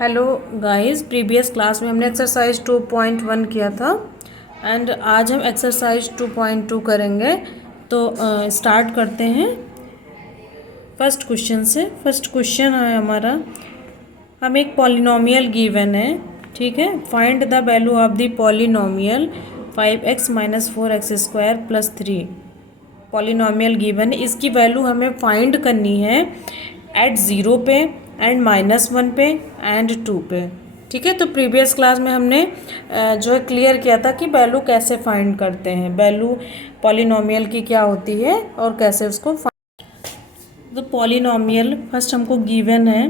Hello guys, previous class में हमने exercise 2.1 किया था एंड आज हम एक्सरसाइज 2.2 करेंगे। तो स्टार्ट करते हैं फर्स्ट क्वेश्चन से। फर्स्ट क्वेश्चन है हमारा, हमें एक पॉलिनोमियल गिवन है, ठीक है। Find the value of the polynomial 5x - 4x² + 3। Polynomial given है, इसकी वैल्यू हमें फाइंड करनी है एट 0 पे एंड -1 पे एंड 2 पे, ठीक है। तो प्रीवियस क्लास में हमने जो है क्लियर किया था कि वैल्यू कैसे फाइंड करते हैं, वैल्यू पॉलिनोमियल की क्या होती है और कैसे उसको तो पॉलिनोमियल फर्स्ट हमको गिवन है,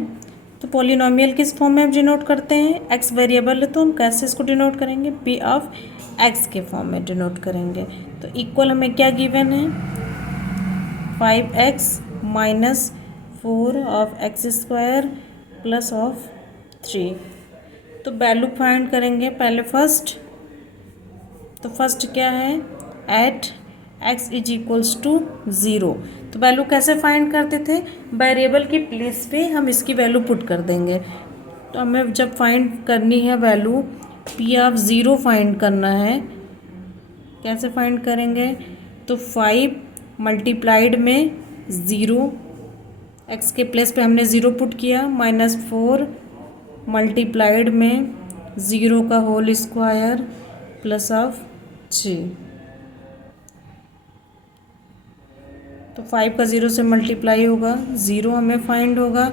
तो पॉलिनोमियल किस फॉर्म में हम डिनोट करते हैं, एक्स वेरिएबल है तो हम कैसे इसको डिनोट करेंगे, पी ऑफ एक्स के फॉर्म में डिनोट करेंगे। तो इक्वल हमें क्या गिवन है, 5x - 4x² + 3। तो वैल्यू फाइंड करेंगे पहले फर्स्ट। तो फर्स्ट क्या है, एट x = 0। तो वैल्यू कैसे फाइंड करते थे, वेरिएबल की प्लेस पे हम इसकी वैल्यू पुट कर देंगे। तो हमें जब फाइंड करनी है वैल्यू p ऑफ 0 फाइंड करना है, कैसे फाइंड करेंगे, तो 5 मल्टीप्लाइड में 0, x के प्लेस पे हमने 0 पुट किया, -4 मल्टीप्लाइड में 0 का होल स्क्वायर + 3। तो 5 का 0 से मल्टीप्लाई होगा, 0 हमें फाइंड होगा,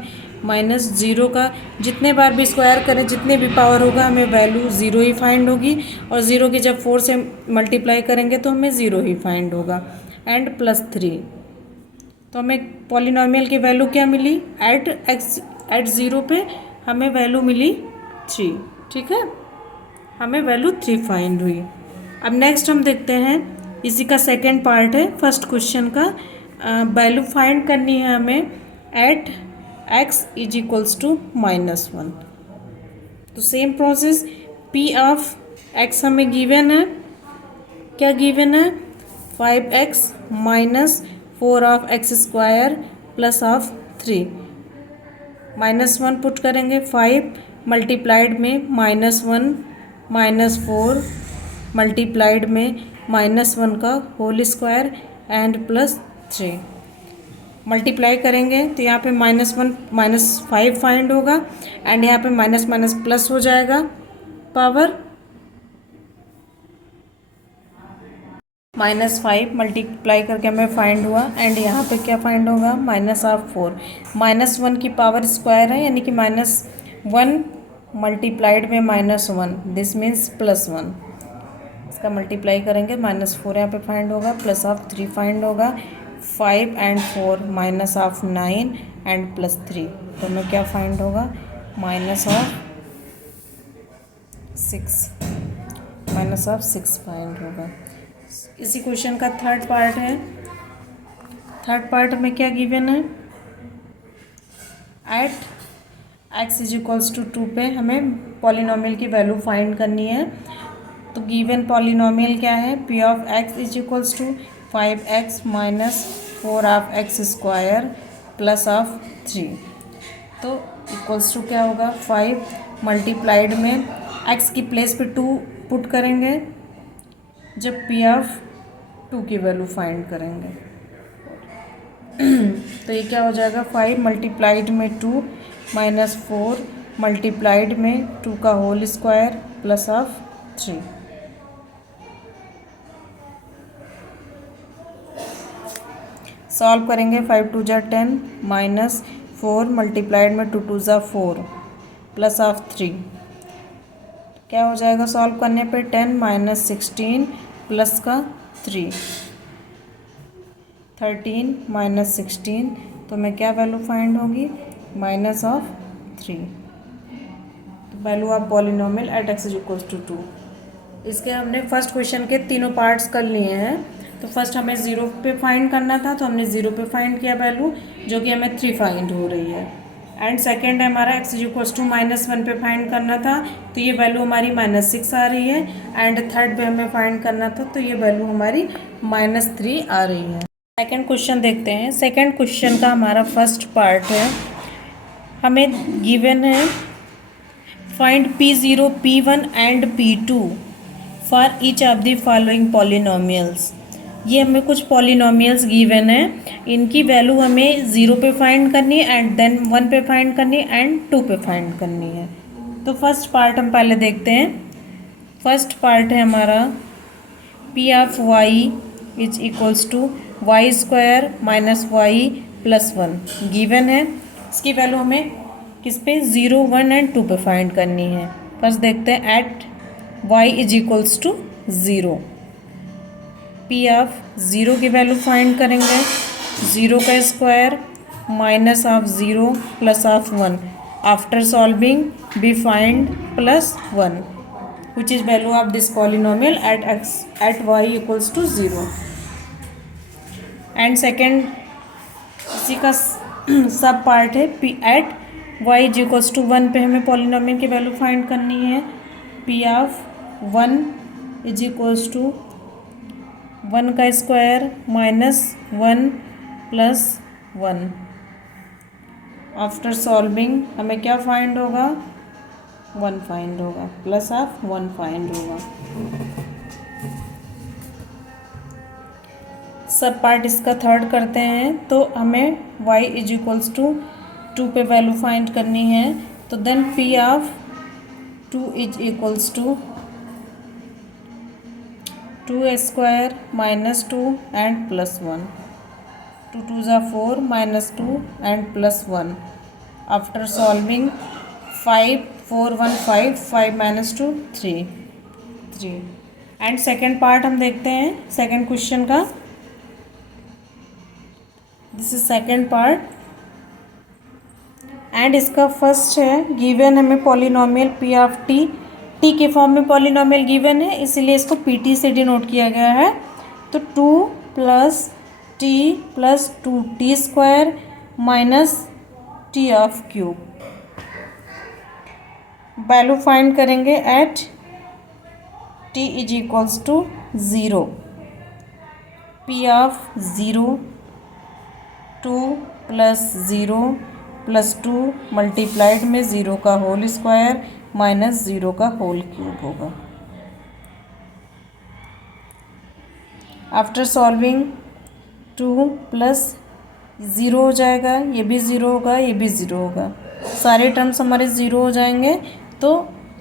-0 का जितने बार भी स्क्वायर करें, जितने भी पावर होगा हमें वैल्यू 0 ही फाइंड होगी, और 0 की जब 4 से मल्टीप्लाई करेंगे तो हमें 0 ही फाइंड होगा, एंड +3। तो हमें पॉलिनोमियल की वैल्यू क्या मिली, एट 0 पे हमें वैल्यू मिली 3, ठीक है, हमें वैल्यू 3 फाइंड हुई। अब नेक्स्ट हम देखते हैं, इसी का सेकेंड पार्ट है फर्स्ट क्वेश्चन का। वैल्यू फाइंड करनी है हमें एट x = -1। तो same process, p of x हमें गिवन है, क्या गिवन है, 5x - 4x² + 3। -1 पुट करेंगे, 5 मल्टीप्लाइड में -1 -4 मल्टीप्लाइड में -1 का होल स्क्वायर एंड +3। मल्टीप्लाई करेंगे तो यहाँ पे -1 -5 फाइंड होगा, एंड यहाँ पे माइनस प्लस हो जाएगा, पावर -5 मल्टीप्लाई करके हमें फाइंड हुआ, एंड यहाँ पे क्या फाइंड होगा, -4 -1 की पावर स्क्वायर है, यानी कि -1 मल्टीप्लाइड में -1, दिस मीन्स +1। इसका मल्टीप्लाई करेंगे, -4 यहाँ पे फाइंड होगा, +3 फाइंड होगा, 5 एंड 4 -9 एंड +3। तो हमें क्या फाइंड होगा, -6 फाइंड होगा। इसी क्वेश्चन का थर्ड पार्ट है। थर्ड पार्ट में क्या गिवन है, एट x = 2 पे हमें पॉलिनोमियल की वैल्यू फाइंड करनी है। तो गिवन पॉलिनोमियल क्या है, p of x = 5x - 4x² + 3। तो इक्वल्स टू क्या होगा, 5 मल्टीप्लाइड में x की प्लेस पे 2 पुट करेंगे जब p ऑफ 2 की वैल्यू फाइंड करेंगे। तो ये क्या हो जाएगा, 5 मल्टीप्लाइड में 2 -4 मल्टीप्लाइड में 2 का होल स्क्वायर + 3। सॉल्व करेंगे, 5 2 = 10 -4 मल्टीप्लाइड में 2 2 = 4 + 3। क्या हो जाएगा सॉल्व करने पे, 10 - 16 प्लस का 3, 13 - 16। तो हमें क्या वैल्यू फाइंड होगी, -3। तो value of polynomial at x = 2। इसके हमने फर्स्ट क्वेश्चन के तीनों पार्ट्स कर लिए हैं। तो फर्स्ट हमें 0 पे फाइंड करना था, तो हमने 0 पे फाइंड किया वैल्यू, जो कि हमें 3 फाइंड हो रही है। एंड सेकेंड है हमारा x = -1 पे फाइंड करना था, तो ये वैल्यू हमारी -6 आ रही है। एंड थर्ड पे हमें फाइंड करना था, तो ये वैल्यू हमारी -3 आ रही है। सेकेंड क्वेश्चन देखते हैं। सेकेंड क्वेश्चन का हमारा फर्स्ट पार्ट है, हमें गिवन है find P0, P1 and P2 for each of the following polynomials. ये हमें कुछ पॉलिनोमियल्स गिवन है, इनकी वैल्यू हमें 0 पे फाइंड करनी है एंड देन 1 पे फाइंड करनी है एंड 2 पे फाइंड करनी है। तो फर्स्ट पार्ट हम पहले देखते हैं। फर्स्ट पार्ट है हमारा P of y is equals to y square minus y plus 1 given है। इसकी वैल्यू हमें किस पे 0, 1 एंड 2 पे फाइंड करनी है। फर्स्ट देखते हैं at y is equals to 0। P of 0 की वैल्यू फाइंड करेंगे, 0 का स्क्वायर माइनस ऑफ 0 प्लस of 1। After solving we find plus 1 which is value of this polynomial at y equals to 0। And second इसी का sub part है P at y is equals to 1 पे हमें polynomial की value find करनी है। P of 1 is equals to 1 का square minus 1 plus 1। After solving हमें क्या फाइंड होगा, 1 फाइंड होगा, प्लस ऑफ 1 फाइंड होगा। सब पार्ट इसका थर्ड करते हैं तो हमें y इज इक्वल्स टू 2 पे वैल्यू फाइंड करनी है। तो then P of 2 is equals to 2 square minus 2 and plus 1। 2 2 ज़ा 4 minus 2 and plus 1। After solving 5 4 1 5 minus 2 3। And second part हम देखते हैं सेकेंड क्वेश्चन का। This is second part and इसका फर्स्ट है गिवन हमें पॉलिनोमियल P ऑफ टी के form में पॉलिनोमियल गिवन है, इसीलिए इसको PT से डिनोट किया गया है। तो 2 plus T plus 2T square minus T of cube. Value find करेंगे at T is equals to 0। P of 0 2 plus 0 plus 2 multiplied में 0 का होल स्क्वायर माइनस 0 का होल क्यूब होगा। आफ्टर सॉल्विंग 2 प्लस 0 हो जाएगा, ये भी 0 होगा, ये भी 0 होगा, सारे टर्म्स हमारे 0 हो जाएंगे। तो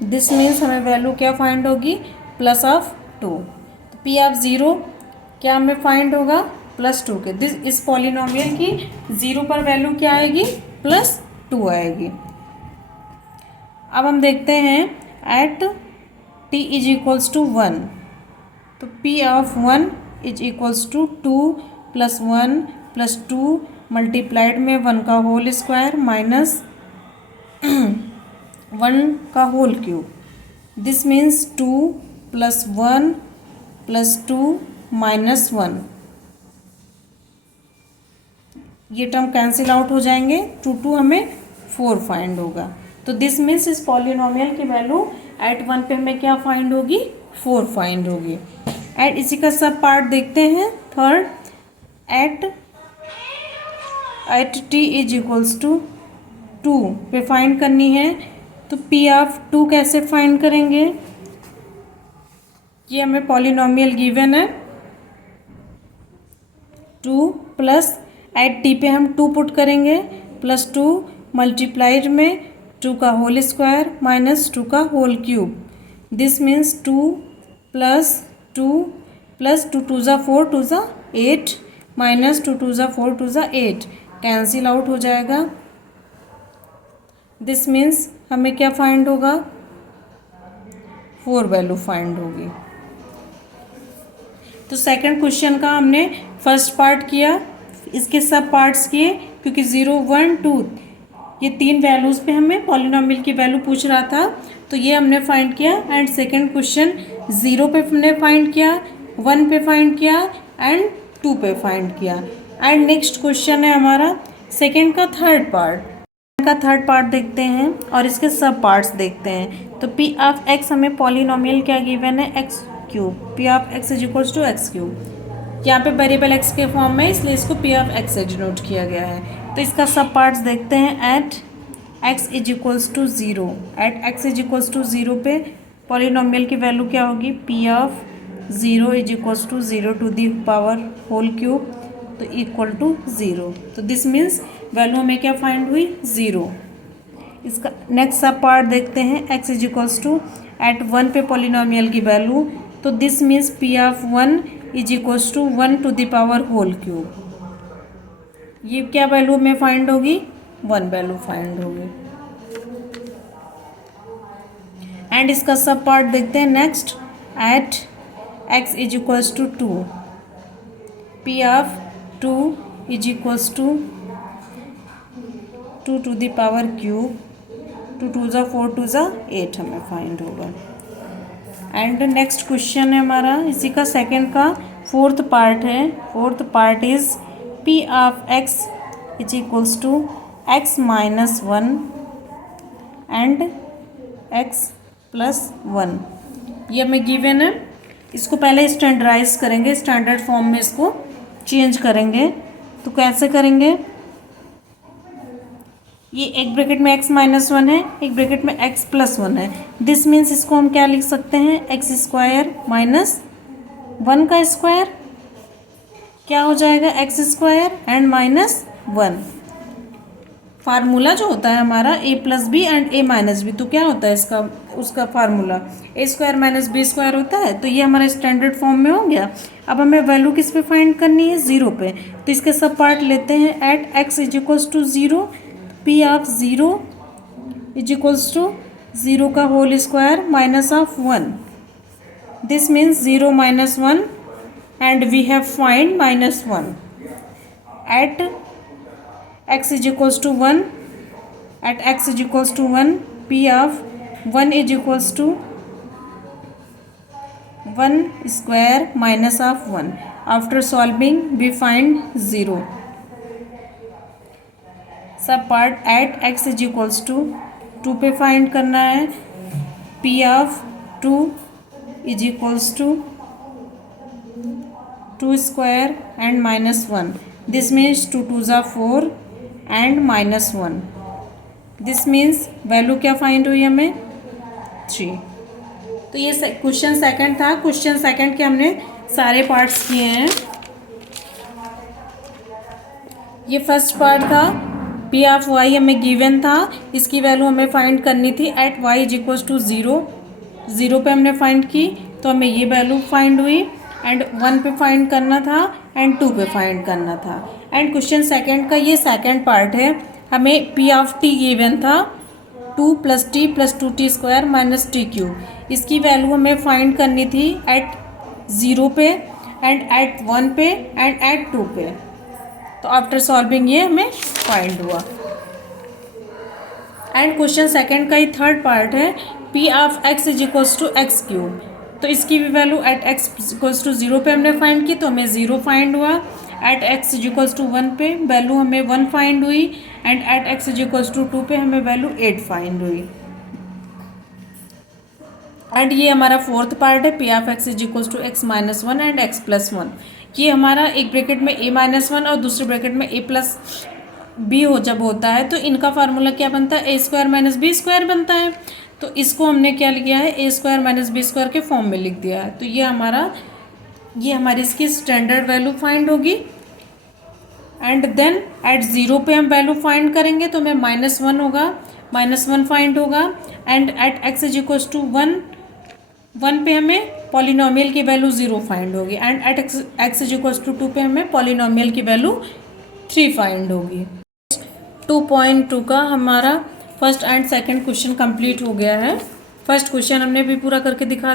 दिस मीन्स हमें वैल्यू क्या फाइंड होगी, प्लस ऑफ 2। तो P ऑफ 0 क्या हमें फाइंड होगा, प्लस 2 के। इस पॉलिनोमियल की 0 पर वैल्यू क्या आएगी, प्लस 2 आएगी। अब हम देखते हैं at T is equals to 1। तो P of 1 is equals to 2 plus 1 plus 2 multiplied में 1 का होल स्क्वायर माइनस 1 का whole cube. This means 2 plus 1 plus 2 minus 1। ये टर्म कैंसिल आउट हो जाएंगे, 2 हमें 4 फाइंड होगा। तो दिस मीन्स इस पॉलिनोमियल की वैल्यू एट 1 पे हमें क्या फाइंड होगी, 4 फाइंड होगी। एंड इसी का सब पार्ट देखते हैं third at T is equals to 2 पे फाइंड करनी है। तो P ऑफ 2 कैसे फाइंड करेंगे, ये हमें पॉलिनोमियल गिवन है 2 प्लस एट T पे हम 2 पुट करेंगे प्लस 2 मल्टीप्लाइड में 2 का होल स्क्वायर माइनस 2 का whole cube. This means 2 plus 2 plus 2 2 ज़ा 4 2 ज़ा 8 माइनस 2 2 ज़ा 4 2 ज़ा 8 कैंसिल आउट हो जाएगा। दिस मीन्स हमें क्या फाइंड होगा, 4 वैल्यू फाइंड होगी। तो सेकंड क्वेश्चन का हमने फर्स्ट पार्ट किया, इसके सब पार्ट्स किए, क्योंकि 0 1 2 ये 3 वैल्यूज़ पे हमें पॉलिनोमियल की वैल्यू पूछ रहा था, तो ये हमने फाइंड किया। एंड सेकंड क्वेश्चन 0 पे हमने फाइंड किया, 1 पे फाइंड किया एंड 2 पे फाइंड किया। एंड नेक्स्ट क्वेश्चन है हमारा सेकंड का थर्ड पार्ट देखते हैं और इसके सब पार्ट्स देखते हैं। तो P ऑफ x हमें पॉलिनोमियल क्या गिवन है, x cube. P of x is equals to x cube. यहाँ पे वेरिएबल x के फॉर्म में, इसलिए इसको P ऑफ x से डिनोट किया गया है। तो इसका सब पार्ट्स देखते हैं x is equals to zero, at x is equals to zero पे पॉलिनोमियल की वैल्यू क्या होगी, p of zero is equals to zero to the power whole cube, तो इक्वल टू ज़ीरो। तो दिस मीन्स वैल्यू हमें क्या find हुई, zero. इसका नेक्स्ट सब पार्ट देखते हैं, x is equals to at one पे पॉलिनोमियल की वैल्यू, तो this means p of one is equals to one to the power whole cube. ये क्या वैल्यू में फाइंड होगी, वन वैल्यू फाइंड होगी। एंड इसका सब पार्ट देखते हैं next, at x is equals to two, p of two is equals to two to the power cube, two two ज़ा four two ज़ा एट हमें find होगा। And next question है हमारा इसी का सेकंड का फोर्थ पार्ट है। Fourth part is p of x is equals to x minus one and x plus one. ये हमें गिवन है, इसको पहले स्टैंडर्डाइज करेंगे, स्टैंडर्ड फॉर्म में इसको चेंज करेंगे। तो कैसे करेंगे, ये एक ब्रैकेट में x माइनस वन है, एक ब्रैकेट में x प्लस वन है। दिस मीन्स इसको हम क्या लिख सकते हैं, एक्स स्क्वायर माइनस वन का स्क्वायर क्या हो जाएगा, x square and minus one. Formula जो होता है हमारा a plus b and a minus b, तो क्या होता है इसका, उसका formula a square minus B square होता है। तो ये हमारा स्टैंडर्ड फॉर्म में हो गया। अब हमें वैल्यू किस पे फाइंड करनी है, ज़ीरो पे। तो इसके सब पार्ट लेते हैं, at x is equals to zero, p of zero is equals to zero का whole square minus of one. This means zero minus one and we have find minus one. At x is equals to one, at x is equals to one, p of one is equals to one square minus of one. After solving we find zero. Sub part at x is equals to two पे find करना है, p of two is equals to two square and minus one. This means two two ज़ा four and minus one. This means value क्या find हुई हमें, three. तो ये question second था। क्वेश्चन सेकंड के हमने सारे पार्ट्स किए हैं। ये फर्स्ट पार्ट था, p ऑफ y हमें गिवन था, इसकी वैल्यू हमें फाइंड करनी थी at y is equals to zero. Zero पे हमने फाइंड की तो हमें ये वैल्यू फाइंड हुई, एंड वन पे फाइंड करना था एंड टू पे फाइंड करना था। एंड क्वेश्चन सेकंड का ये सेकंड पार्ट है, हमें p ऑफ t गिवन था, two plus T plus two T square minus T cube. इसकी वैल्यू हमें फाइंड करनी थी एट ज़ीरो पे एंड एट वन पे एंड एट टू पे। तो आफ्टर सॉल्विंग ये हमें फाइंड हुआ। एंड क्वेश्चन सेकंड का ही थर्ड पार्ट है, p of x is equals to x cube. तो इसकी भी value at x equals to zero पे हमने फाइंड की, तो हमें ज़ीरो फाइंड हुआ। At x is equals to one पे वैल्यू हमें वन फाइंड हुई, and at x is equals to two पे हमें वैल्यू एट फाइंड हुई। एंड ये हमारा फोर्थ पार्ट है, p of x is equals to x minus one and x plus one. ये हमारा एक ब्रैकेट में a माइनस वन और दूसरे ब्रैकेट में a प्लस बी हो जब होता है तो इनका फार्मूला क्या बनता है, a square minus B square बनता है। तो इसको हमने क्या लिया है, a square minus B square के फॉर्म में लिख दिया है। तो ये हमारी इसकी स्टैंडर्ड वैल्यू फाइंड होगी। एंड देन एट ज़ीरो पे हम वैल्यू फाइंड करेंगे तो हमें माइनस वन होगा, माइनस वन फाइंड होगा। And at x is equals to one, one पे हमें पॉलिनोमियल की वैल्यू ज़ीरो फाइंड होगी, and at x is equals to two पे हमें पॉलिनोमियल की वैल्यू थ्री फाइंड होगी। 2.2 का हमारा first and second question complete हो गया है। फर्स्ट क्वेश्चन हमने भी पूरा करके दिखा दिया।